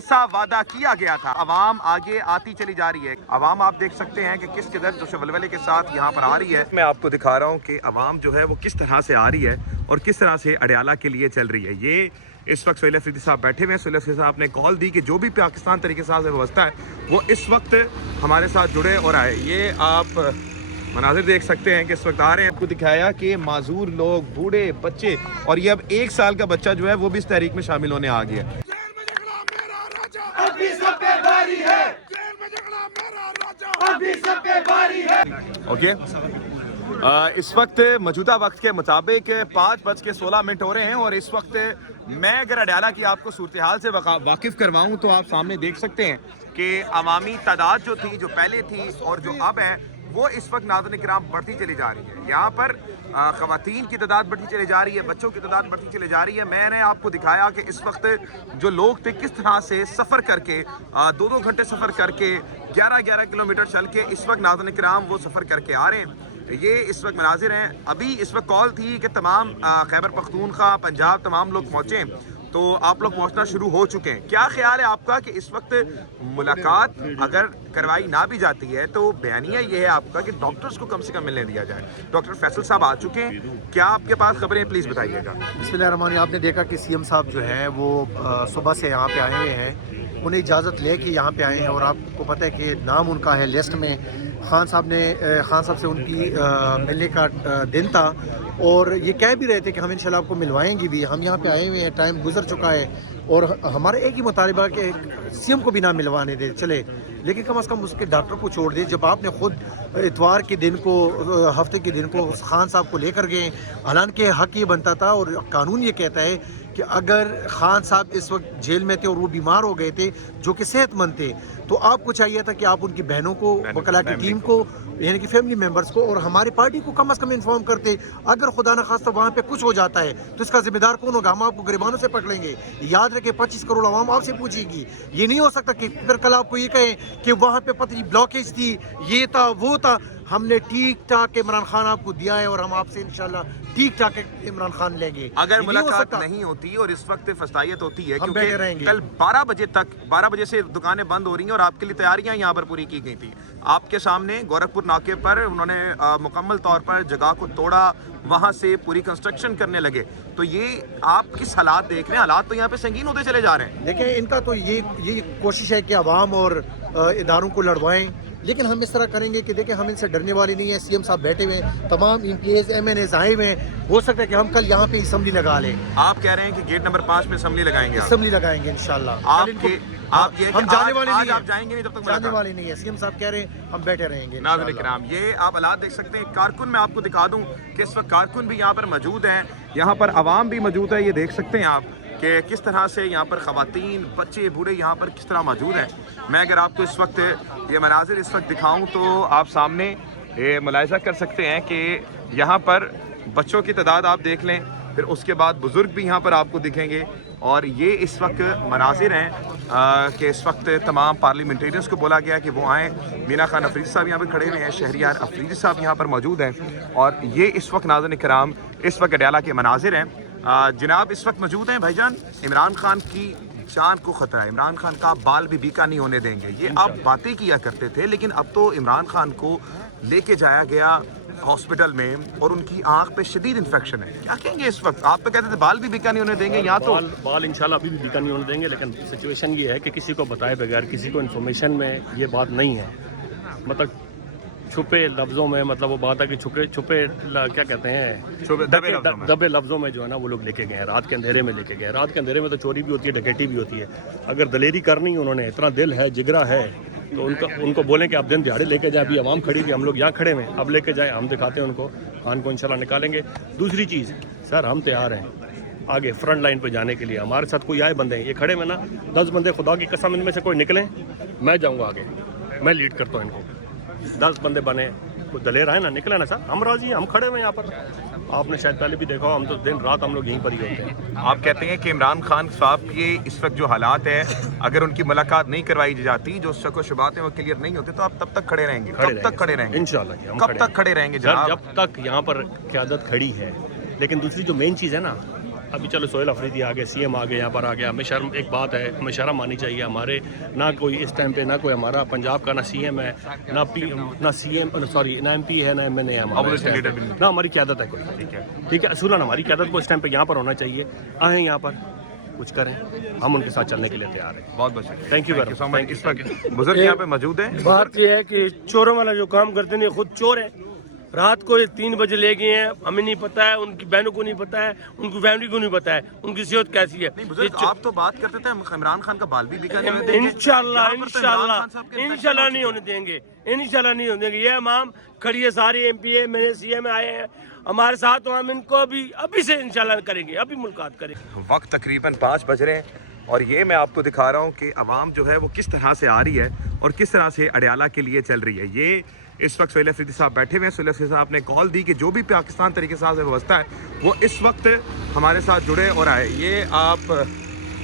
سا وعدہ کیا گیا تھا، عوام آگے آتی چلی جا رہی ہے. عوام آپ دیکھ سکتے ہیں کہ کس قدر جو ولولے کے ساتھ یہاں پر آ رہی ہے. میں آپ کو دکھا رہا ہوں کہ عوام جو ہے وہ کس طرح سے آ رہی ہے اور کس طرح سے اڈیالہ کے لیے چل رہی ہے. یہ اس وقت سہیل افریدی صاحب بیٹھے ہوئے ہیں. سہیل افریدی صاحب نے کال دی کہ جو بھی پاکستان طریقے سے وابستہ ہے وہ اس وقت ہمارے ساتھ جڑے اور آئے. یہ آپ مناظر دیکھ سکتے ہیں کہ اس وقت آ رہے ہیں. آپ کو دکھایا کہ معذور لوگ، بوڑھے، بچے، اور یہ اب 1 سال کا بچہ جو ہے وہ بھی اس تحریک میں شامل ہونے آ گیا. اوکے، اس وقت موجودہ وقت کے مطابق 5:16 ہو رہے ہیں اور اس وقت میں اگر اڈیالہ کی آپ کو صورتحال سے واقف کرواؤں تو آپ سامنے دیکھ سکتے ہیں کہ عوامی تعداد جو تھی، جو پہلے تھی اور جو اب ہے، وہ اس وقت ناظرین کرام بڑھتی چلی جا رہی ہے. یہاں پر خواتین کی تعداد بڑھتی چلی جا رہی ہے، بچوں کی تعداد بڑھتی چلی جا رہی ہے. میں نے آپ کو دکھایا کہ اس وقت جو لوگ تھے کس طرح سے سفر کر کے 2 گھنٹے سفر کر کے 11 کلومیٹر چل کے اس وقت ناظرین کرام وہ سفر کر کے آ رہے ہیں. یہ اس وقت مناظر ہیں. ابھی اس وقت کال تھی کہ تمام خیبر پختونخوا، پنجاب، تمام لوگ پہنچیں، تو آپ لوگ پہنچنا شروع ہو چکے ہیں. کیا خیال ہے آپ کا کہ اس وقت ملاقات اگر کروائی نہ بھی جاتی ہے تو بیانیہ یہ ہے آپ کا کہ ڈاکٹرز کو کم سے کم ملنے دیا جائے؟ ڈاکٹر فیصل صاحب آ چکے ہیں، کیا آپ کے پاس خبریں؟ پلیز بتائیے گا. بسم اللہ الرحمن الرحیم. آپ نے دیکھا کہ سی ایم صاحب جو ہیں وہ صبح سے یہاں پہ آئے ہوئے ہیں، انہیں اجازت لے کے یہاں پہ آئے ہیں اور آپ کو پتہ ہے کہ نام ان کا ہے لسٹ میں. خان صاحب سے ان کی ملنے کا دن تھا اور یہ کہہ بھی رہے تھے کہ ہم انشاءاللہ آپ کو ملوائیں گے بھی. ہم یہاں پہ آئے ہوئے ہیں، ٹائم گزر چکا ہے اور ہمارا ایک ہی مطالبہ کہ سی ایم کو بھی نہ ملوانے دے چلے، لیکن کم از کم اس کے ڈاکٹر کو چھوڑ دے. جب آپ نے خود اتوار کے دن کو، ہفتے کے دن کو خان صاحب کو لے کر گئے، حالانکہ حق یہ بنتا تھا اور قانون یہ کہتا ہے کہ اگر خان صاحب اس وقت جیل میں تھے اور وہ بیمار ہو گئے تھے جو کہ صحت مند تھے، تو آپ کو چاہیے تھا کہ آپ ان کی بہنوں کو، وکلاء کی ٹیم کو، یعنی کہ فیملی ممبرز کو اور ہماری پارٹی کو کم از کم انفارم کرتے. اگر خدا نخواستہ وہاں پہ کچھ ہو جاتا ہے تو اس کا ذمہ دار کون ہوگا؟ ہم آپ کو گریبانوں سے پکڑیں گے. یاد رکھیں 25 کروڑ عوام آپ سے پوچھے گی. یہ نہیں ہو سکتا کہ پھر کل آپ کو یہ کہیں کہ وہاں پہ پتہ نہیں بلاکیج تھی، یہ تھا، وہ تھا. ہم نے ٹھیک ٹھاک عمران خان آپ کو دیا ہے اور ہم آپ سے انشاءاللہ ٹھیک ٹھاک عمران خان لیں گے. اگر ملاقات نہیں ہوتی اور اس وقت فسطائیت ہوتی ہے کیونکہ کل 12 بجے سے دکانیں بند ہو رہی ہیں اور آپ کے لیے تیاریاں یہاں پر پوری کی گئی تھی. آپ کے سامنے گورکھپور ناکے پر انہوں نے مکمل طور پر جگہ کو توڑا، وہاں سے پوری کنسٹرکشن کرنے لگے. تو یہ آپ کس حالات دیکھ رہے ہیں؟ حالات تو یہاں پہ سنگین ہوتے چلے جا رہے ہیں. دیکھیں ان کا تو یہ کوشش ہے کہ عوام اور اداروں کو لڑوائیں، لیکن ہم اس طرح کریں گے کہ دیکھیں ہم ان سے ڈرنے والے نہیں ہیں. سی ایم صاحب بیٹھے ہوئے ہیں، تمام MPs, MNAs آئے ہوئے ہیں. ہو سکتا ہے کہ ہم کل یہاں پہ اسمبلی لگا لیں. آپ کہہ رہے ہیں کہ گیٹ نمبر 5 میں اسمبلی لگائیں گے؟ اسمبلی لگائیں گے انشاءاللہ. ہم جانے والے نہیں ہیں، آپ جائیں گے نہیں جب تک جانے والے نہیں ہیں. سی ایم صاحب کہہ رہے ہیں ہم بیٹھے رہیں گے. ناظرین کرام یہ آپ حالات دیکھ سکتے ہیں. کارکن میں آپ کو دکھا دوں کہ اس وقت کارکن بھی یہاں پر موجود ہیں، یہاں پر عوام بھی موجود ہے. یہ دیکھ سکتے ہیں آپ کہ کس طرح سے یہاں پر خواتین، بچے، بوڑھے یہاں پر کس طرح موجود ہیں. میں اگر آپ کو اس وقت یہ مناظر اس وقت دکھاؤں تو آپ سامنے ملاحظہ کر سکتے ہیں کہ یہاں پر بچوں کی تعداد آپ دیکھ لیں، پھر اس کے بعد بزرگ بھی یہاں پر آپ کو دکھیں گے. اور یہ اس وقت مناظر ہیں کہ اس وقت تمام پارلیمنٹیرینز کو بولا گیا کہ وہ آئیں. مینا خان افریدی صاحب یہاں پر کھڑے ہوئے ہیں، شہریار افریدی صاحب یہاں پر موجود ہیں. اور یہ اس وقت ناظرین کرام اس وقت اڈیالہ کے مناظر ہیں. جناب اس وقت موجود ہیں بھائی جان. عمران خان کی جان کو خطرہ ہے، عمران خان کا بال بھی بیکا نہیں ہونے دیں گے. یہ آپ باتیں کیا کرتے تھے، لیکن اب تو عمران خان کو لے کے جایا گیا ہاسپٹل میں اور ان کی آنکھ پہ شدید انفیکشن ہے. کیا کہیں گے اس وقت؟ آپ تو کہتے تھے بال بھی بیکا نہیں ہونے دیں گے. یہاں تو بال انشاءاللہ ابھی بھی بیکا نہیں ہونے دیں گے، لیکن سچویشن یہ ہے کہ کسی کو بتائے بغیر، کسی کو انفارمیشن میں یہ بات نہیں ہے. مطلب چھپے لفظوں میں، مطلب وہ بات ہے کہ چھپے کیا کہتے ہیں، دبے لفظوں میں جو ہے نا وہ لوگ لے کے گئے ہیں. رات کے اندھیرے میں لے کے گئے. رات کے اندھیرے میں تو چوری بھی ہوتی ہے، ڈکیٹی بھی ہوتی ہے. اگر دلیری کرنی انہوں نے، اتنا دل ہے، جگرا ہے، تو ان کو بولیں کہ آپ دن دیہاڑے لے کے جائیں. ابھی عوام کھڑی تھی، ہم لوگ یہاں کھڑے ہوئے، اب لے کے جائیں. ہم دکھاتے ہیں ان کو، خان کو انشاءاللہ نکالیں گے. دوسری چیز سر، ہم تیار ہیں آگے فرنٹ لائن پہ جانے کے لیے. ہمارے ساتھ کوئی آئے بندے ہیں، یہ کھڑے میں نا 10 بندے، خدا کی قسم ان میں سے کوئی نکلیں میں جاؤں گا آگے، میں لیڈ کرتا ہوں ان کو. 10 بندے بنے، کوئی دلیر آئے نا، نکلے نا سر، ہم راضی ہیں. ہم کھڑے ہوئے یہاں پر. آپ نے شاید پہلے بھی دیکھا ہو، ہم تو دن رات ہم لوگ یہیں پر ہی ہوتے ہیں. آپ کہتے ہیں کہ عمران خان صاحب کے اس وقت جو حالات ہے، اگر ان کی ملاقات نہیں کروائی جاتی، جو شک و شبہات ہیں وہ کلیئر نہیں ہوتے، تو آپ تب تک کھڑے رہیں گے؟ کب تک کھڑے رہیں گے انشاءاللہ؟ کب تک کھڑے رہیں گے جناب؟ جب تک یہاں پر قیادت کھڑی ہے. لیکن دوسری جو مین چیز ہے نا، ابھی چلو سہیل افریدی آ گئے, CM آ گئے, یہاں پر آ گیا, ہمیں شرم, ایک بات ہے ہمیں شرم آنی چاہیے. ہمارے نہ کوئی اس ٹائم پہ نہ کوئی ہمارا پنجاب کا نہ CM ہے, نہ CM سوری نہ MP ہے, نہ MNA ہے ہمارا, نہ ہماری قیادت ہے کوئی. ٹھیک ہے, اصولاً ہماری قیادت کو اس ٹائم پہ یہاں پر ہونا چاہیے. آئیں یہاں پر کچھ کریں, ہم ان کے ساتھ چلنے کے لیے تیار ہیں. بہت بہت شکریہ. Thank you very much. اس وقت بزرگ یہاں پہ موجود ہیں. بات یہ ہے کہ چوروں والا جو کام کرتے ہیں خود چور ہیں. رات کو 3 بجے لے گئے ہیں, ہمیں نہیں پتا ہے, ان کی بہنوں کو نہیں پتا ہے, ان کی فیملی کو نہیں پتا ہے, ان کی صحت کیسی ہے. بزرگ آپ تو بات کرتے تھے عمران خان کا بال بھی بکا ہے. انشاءاللہ نہیں ہونے دیں گے, انشاءاللہ نہیں ہونے دیں گے. یہ امام کھڑی ہے, سارے MP ہے, میرے CM آئے ہیں ہمارے ساتھ, تو ہم ان کو ابھی سے انشاءاللہ کریں گے, ابھی ملاقات کریں گے. وقت تقریباً 5 بج رہے ہیں اور یہ میں آپ کو دکھا رہا ہوں کہ عوام جو ہے وہ کس طرح سے آ رہی ہے اور کس طرح سے اڈیالہ کے لیے چل رہی ہے. یہ اس وقت سہیل افریدی صاحب بیٹھے ہوئے ہیں. سہیل افریدی صاحب نے کال دی کہ جو بھی پاکستان طریقے سے وابستہ ہے وہ اس وقت ہمارے ساتھ جڑے اور آئے. یہ آپ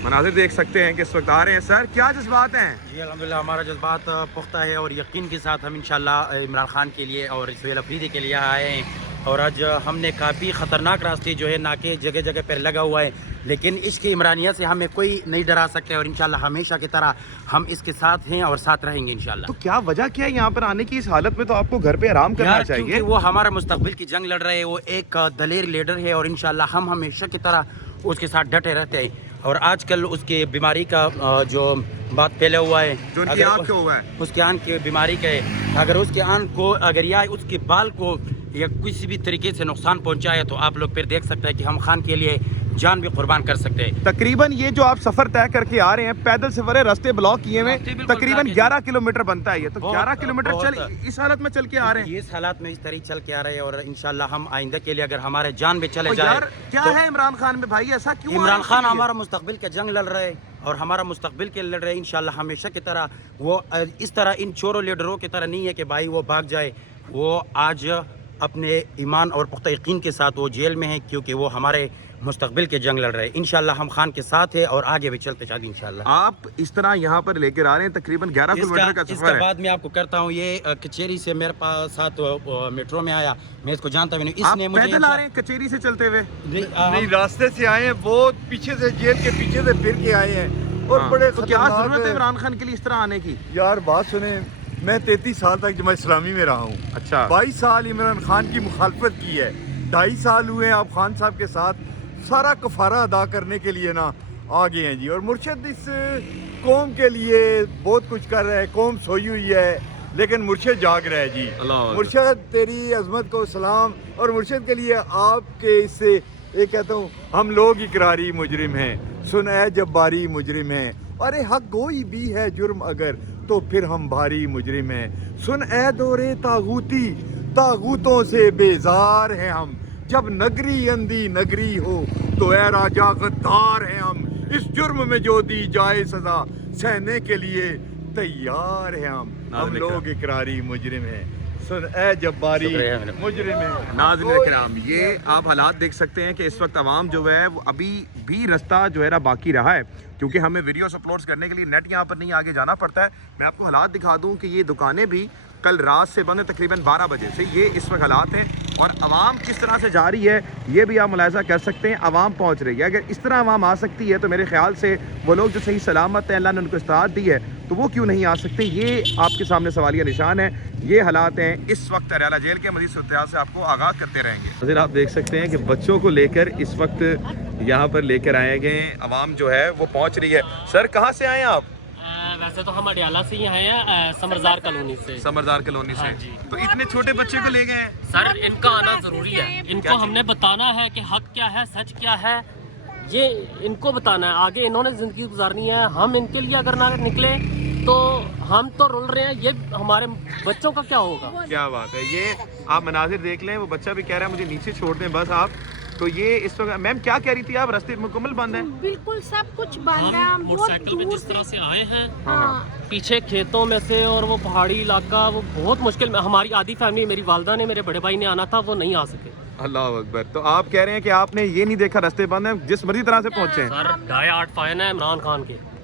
مناظر دیکھ سکتے ہیں کہ اس وقت آ رہے ہیں. سر کیا جذبات ہیں؟ جی الحمدللہ ہمارا جذبات پختہ ہے اور یقین کے ساتھ ہم انشاءاللہ عمران خان کے لیے اور سہیل افریدی کے لیے آئے ہیں. اور آج ہم نے کافی خطرناک راستے جو ہے ناکے جگہ جگہ پر لگا ہوا ہے, لیکن اس کی عمرانیہ سے ہمیں کوئی نہیں ڈرا سکتے اور انشاءاللہ ہمیشہ کی طرح ہم اس کے ساتھ ہیں اور ساتھ رہیں گے انشاءاللہ. تو کیا وجہ کیا ہے یہاں پر آنے کی؟ اس حالت میں تو آپ کو گھر پہ آرام کرنا چاہیے. کیونکہ وہ ہمارا مستقبل کی جنگ لڑ رہے ہیں, وہ ایک دلیر لیڈر ہے اور انشاءاللہ ہم ہمیشہ کی طرح اس کے ساتھ ڈٹے رہتے ہیں. اور آج کل اس کی بیماری کا جو بات پھیلا ہوا ہے, جو ان کی آنکھ ہوا ہے, اس کے آنکھ کی بیماری کا ہے, اگر اس کے آنکھ کو اگر یا اس کے بال کو یا کسی بھی طریقے سے نقصان پہنچایا تو آپ لوگ پھر دیکھ سکتے ہیں کہ ہم خان کے لیے جان بھی قربان کر سکتے ہیں. تقریباً یہ جو آپ سفر طے کر کے آ رہے ہیں پیدل سفر ہے, راستے بلاک کیے ہوئے, تقریباً 11 کلومیٹر بنتا ہے یہ. تو 11 کلومیٹر چل اس حالت میں چل کے آ رہے ہیں. اس حالات میں اس طرح چل کے آ رہے ہیں اور انشاءاللہ ہم آئندہ کے لیے اگر ہمارے جان بھی چلے جائے. کیا ہے عمران خان میں بھائی, ایسا کیوں؟ عمران خان ہمارا مستقبل کے جنگ لڑ رہے اور ہمارا مستقبل کے لڑ رہے ہیں انشاءاللہ ہمیشہ کی طرح. وہ اس طرح ان چوروں لیڈروں کی طرح نہیں ہے کہ بھائی وہ بھاگ جائے. وہ آج اپنے ایمان اور پختہ یقین کے ساتھ وہ جیل میں ہیں کیونکہ وہ ہمارے مستقبل کے جنگ لڑ رہے ہیں. انشاءاللہ ہم خان کے ساتھ ہیں اور آگے بھی چلتے چاہتے انشاءاللہ. آپ اس طرح یہاں پر لے کر آ رہے ہیں, تقریباً 11 کلومیٹر کا اس سفر کا ہے. بعد میں آپ کو کرتا ہوں, یہ کچیری سے میرے پاس ساتھ میٹرو میں آیا, میں اس کو جانتا بھی نہیں. اس آپ نے مجھے پیدل آ رہے ہیں کچیری سے چلتے ہوئے؟ نہیں, راستے سے آئے ہیں, بہت پیچھے سے جیل کے پیچھے سے پھر کے آئے ہیں. اور بڑے تو کیا ضرورت ہے عمران خان کے لیے اس طرح آنے کی؟ یار بات سنیں, میں 33 سال تک جماعت اسلامی میں رہا ہوں. اچھا, 22 سال عمران خان کی مخالفت کی ہے, 2.5 سال ہوئے آپ خان صاحب کے ساتھ سارا کفارہ ادا کرنے کے لیے نا آ گئے ہیں جی. اور مرشد اس قوم کے لیے بہت کچھ کر رہا ہے. قوم سوئی ہوئی ہے لیکن مرشد جاگ رہا ہے جی. مرشد تیری عظمت کو سلام. اور مرشد کے لیے آپ کے اس سے یہ کہتا ہوں, ہم لوگ اقراری مجرم ہیں, سن اے جباری مجرم ہیں, ارے حق گوئی بھی ہے جرم اگر تو پھر ہم بھاری مجرم ہیں. سن اے دورے تاغوتی, تاغوتوں سے بیزار ہیں ہم, جب نگری اندھی نگری ہو تو اے راجا غدار ہیں ہم. اس جرم میں جو دی جائے سزا سہنے کے لیے تیار ہیں ہم لوگ اقراری مجرم ہیں. سن اے جباری مجرم ہیں. ناظرین کرام, یہ آپ حالات دیکھ سکتے ہیں کہ اس وقت عوام جو ہے وہ ابھی بھی رستہ جو ہے نا باقی رہا ہے, کیونکہ ہمیں ویڈیوز اپلوڈ کرنے کے لیے نیٹ یہاں پر نہیں آگے جانا پڑتا ہے. میں آپ کو حالات دکھا دوں کہ یہ دکانیں بھی کل رات سے بند ہیں, تقریباً 12 بجے سے یہ اس وقت حالات ہیں. اور عوام کس طرح سے جا رہی ہے یہ بھی آپ ملاحظہ کر سکتے ہیں. عوام پہنچ رہی ہے. اگر اس طرح عوام آ سکتی ہے تو میرے خیال سے وہ لوگ جو صحیح سلامت ہیں, اللہ نے ان کو استطاعت دی ہے, تو وہ کیوں نہیں آ سکتے؟ یہ آپ کے سامنے سوالیہ نشان ہے. یہ حالات ہیں اس وقت اڈیالہ جیل کے. مزید صورتحال سے آپ کو آگاہ کرتے رہیں گے. حضرت آپ دیکھ سکتے ہیں کہ بچوں کو لے کر اس وقت یہاں پر لے کر آئے گئے, عوام جو ہے وہ پہنچ رہی ہے. سر کہاں سے آئے ہیں آپ؟ ویسے تو ہم اڈیالہ سے ہی آئے ہیں, سمرزار کالونی سے. سمرزار کالونی سے. تو اتنے چھوٹے بچے کو لے گئے ہیں سر, ان کا آنا ضروری ہے. ان کو ہم نے بتانا ہے کہ حق کیا ہے, سچ کیا ہے, یہ ان کو بتانا ہے. آگے انہوں نے زندگی گزارنی ہے. ہم ان کے لیے اگر نہ نکلے تو ہم تو رول رہے ہیں, یہ ہمارے بچوں کا کیا ہوگا؟ کیا بات ہے. یہ آپ مناظر دیکھ لیں, وہ بچہ بھی کہہ رہا ہے مجھے نیچے چھوڑ دیں بس آپ. تو یہ اس وقت میم کیا کہہ رہی تھی آپ, راستے مکمل بند ہیں؟ بالکل سب کچھ بند ہے. ہم موٹر سائیکل پہ جس طرح سے آئے ہیں پیچھے کھیتوں میں سے, اور وہ پہاڑی علاقہ وہ بہت مشکل میں. ہماری آدھی فیملی, میری والدہ نے, میرے بڑے بھائی نے آنا تھا, وہ نہیں آ سکے. اللہ اکبر. تو آپ کہہ رہے ہیں کہ آپ نے یہ نہیں دیکھا راستے بند ہیں, جس مرضی طرح سے پہنچے ہیں؟ سر 8.5 فائن ہے عمران خان کے.